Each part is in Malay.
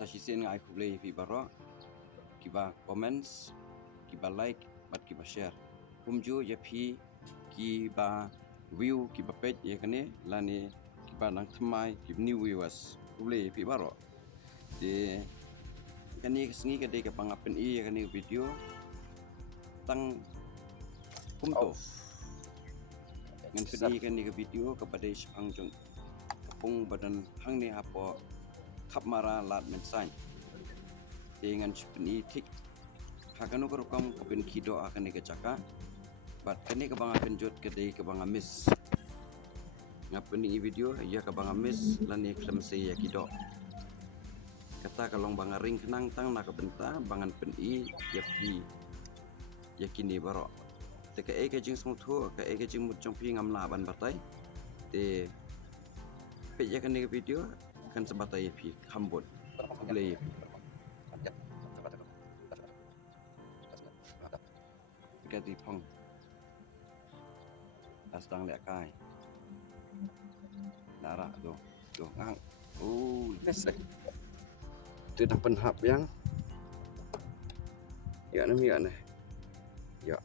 sasisen ngai khulei fi baro kiba comments kiba like bat kiba share kumju ya phi kiba view kiba page ya kane lani kiba nang thamai kib new viewers khulei fi baro de kani sengi ka de ka pangapen ya kani video tang kumto ngan pedi kani ka video kepada sepang jong pung badan hang ni hapo khapmara lat mynsaiñ dengan sepenuh tik hakanu kerukam kapin kido akan dikecaka bat kini kebang akan jod kedai kebang amis ngapen ini video ya kebang amis lani klem ya kido kata kalong bang ring kenang tang nak benta bangan peni ya pi ya kini baro teka ke jing smutu ke jing mut jong pi ngam laban batai te pe ya kan video kan sebatai ya pi kambot le di pung astang lek kai darah tu ngang lesek tu dah penhap yang ya ni ya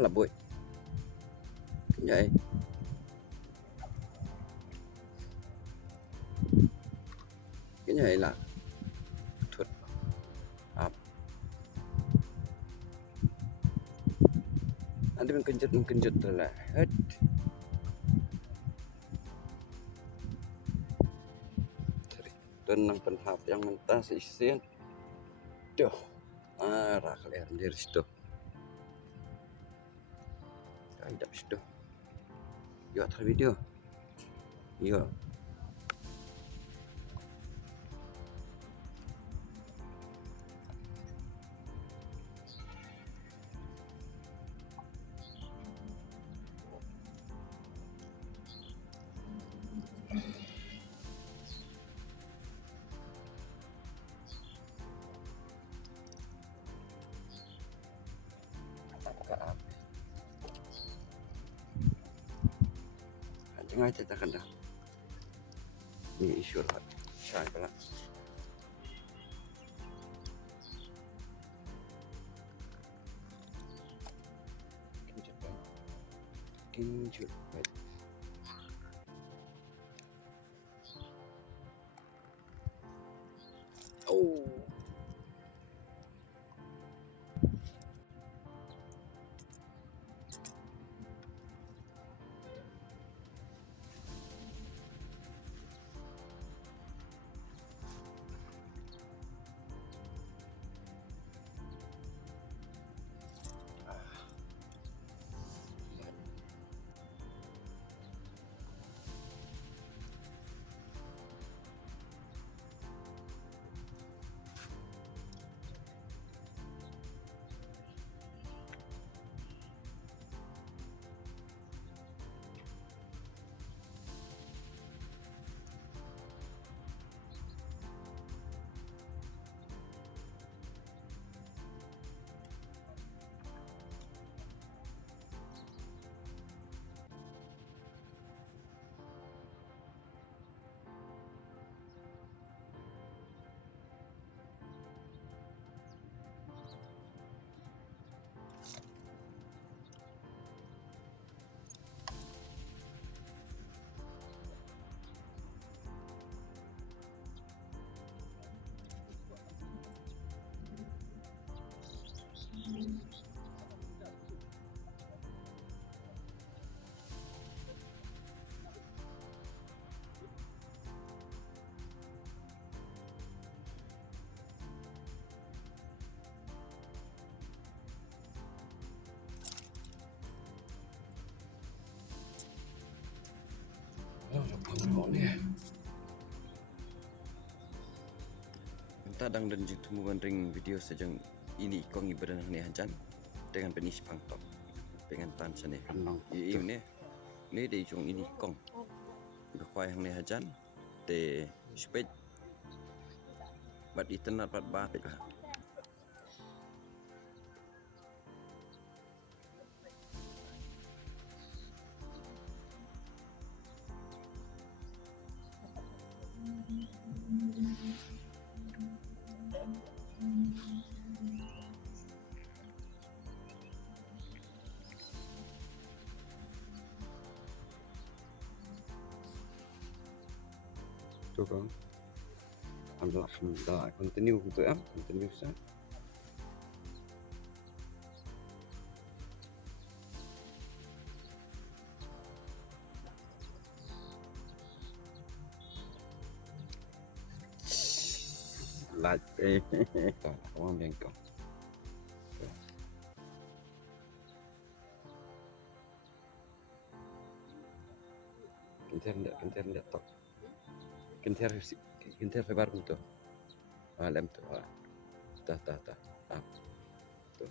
là bụi vậy cái này là thuật áp nanti mengkenjut lah hết dan nang penhap yang mentah seisian tuh arah kalian dari situ tidak situ ya video ya jangan ceritakan dah ini isu lah saya pula kincut Tadang dan jitu ring video sejeng ini kong ibadah ni hancan dengan penis pangtok dengan tan sene ini di jong ini kong Khwai hang ni hancan te spek But eaten not but batik lah. Tu kan. Alhamdulillah, continue gitu ya, continue sa. Latte. Ito, ako ang bengko. Kintir ndak tok. Kintir lebar tu. Lem tu. Tah. Tu.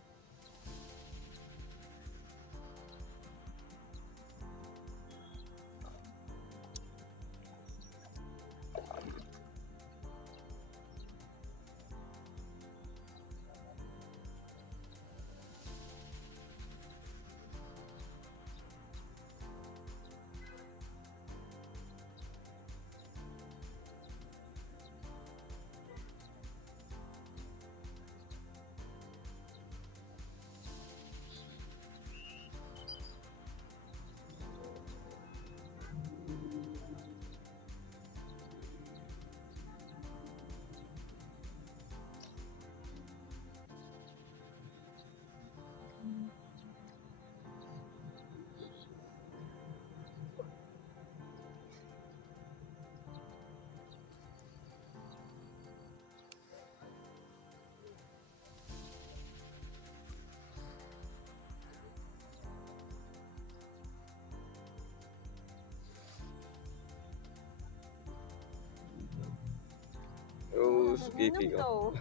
Oh, sige ko.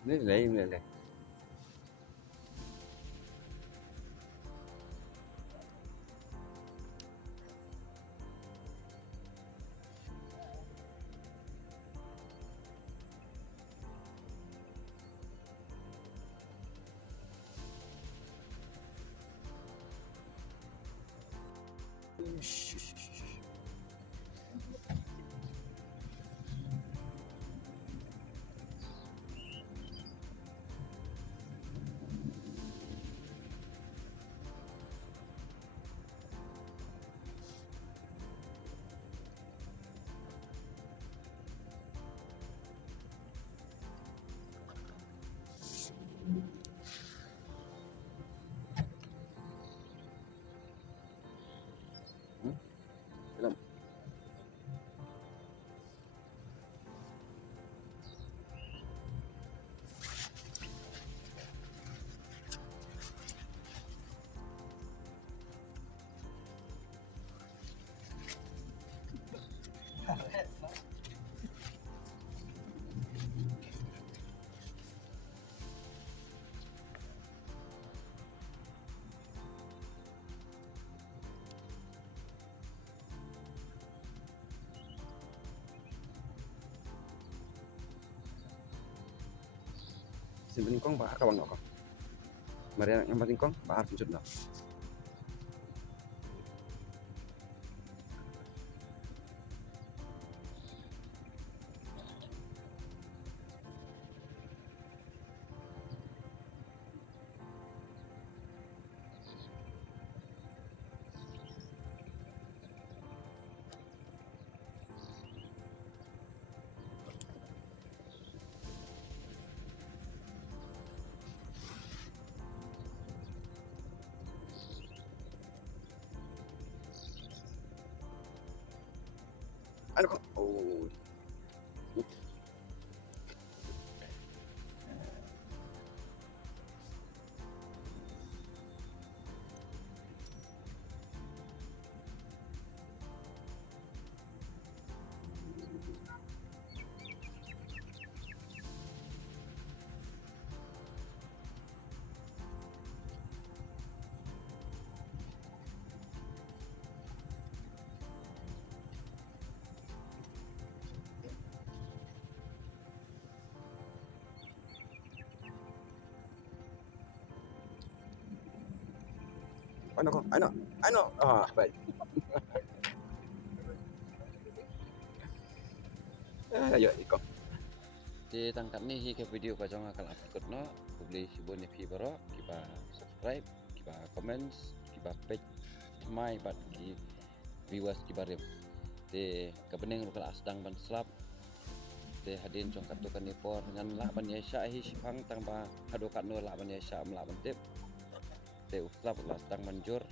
Ini. Dalam. Simpen kong ba kawan ko. Mari ngambil kong ba harus sujud nak. ano ko. Oh. Ano ko? Ano? Ah, baik. Ayo iko. Di tangkap ni hi ke video ka jong akal upload no publish sibon fi baro kiba subscribe kiba comments kiba page mai bat ki viewers kiba rem de kabeneng rukal asdang ban slap de hadin jong kato kan nipor ngan la ban yesha hi sipang tang ba hadokat no la ban yesha mla ban tip de uslap la asdang manjur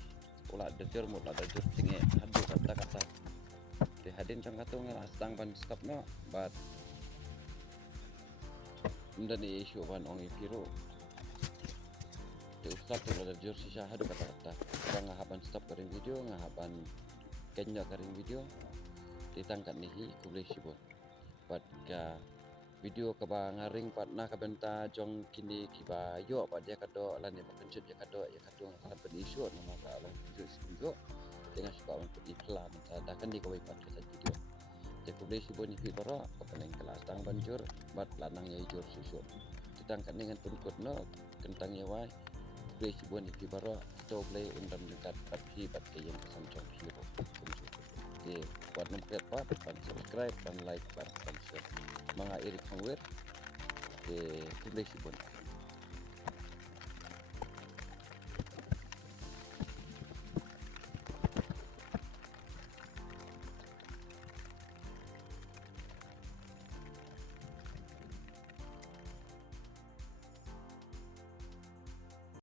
ula dejur mut la dejur tinge hadu kata de hadin jong kato ngan asdang ban stop no bat dan isu ban ong ipiro de ustad tu la jur sisa hadu kata bang ngahaban stop karing video ngahaban kenya karing video ditangkat nihi kublai sibon pat ka video ka ba ngaring pat na ka benta jong kini kiba yo pat dia kado lan dia pencut dia kado ngakan pen isu nama ka lan pencut singo tengah suka on iklan mendakan di kawai pat ka video de kublai sibon ni baro ka peneng kelas tang banjur bat lanang ye jur susu ditangkat dengan tunkut no kentang ye wai kublai sibon ni baro to play undam dekat pat hi pat ke yang samcong hero de buat nombor pat pan subscribe pan like pan share mga irik pangwir de kublai sibon